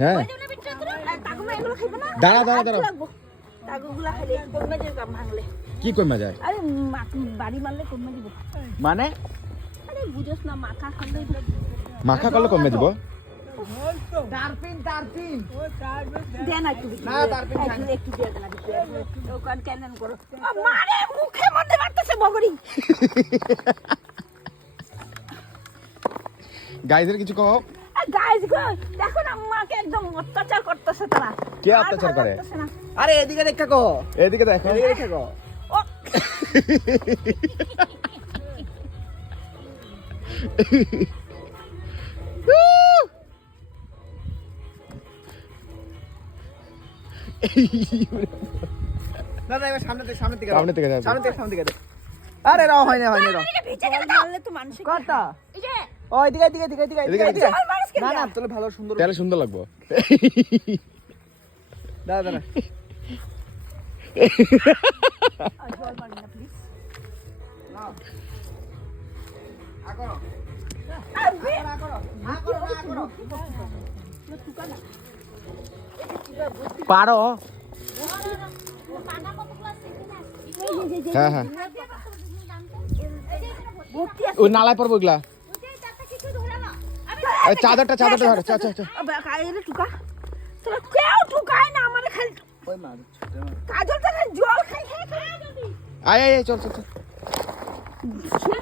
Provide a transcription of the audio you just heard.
হ্যাঁ দাঁড়া দাঁড়া দাঁড়া কি কমে যায় মানে মাখা করলে কমে দিব গাইজের কিছু কও দেখো না আমাকে একদম অত্যাচার করতেছে তারা কে অত্যাচার করে আরে এদিকে দেখা কো এদিকে দেখো এদিকে দেখা কো না না এবার সামনে থেকে সামনে থেকে যাও সামনে থেকে আরে রাও হয় না কথা ও এদিকে না না তোলে ভালো সুন্দর তাহলে সুন্দর লাগবো দাঁড়া দাঁড়া পারো হ্যাঁ হ্যাঁ ওই নালায় পড়বো ওগুলা চাদরটা ধর আয় চল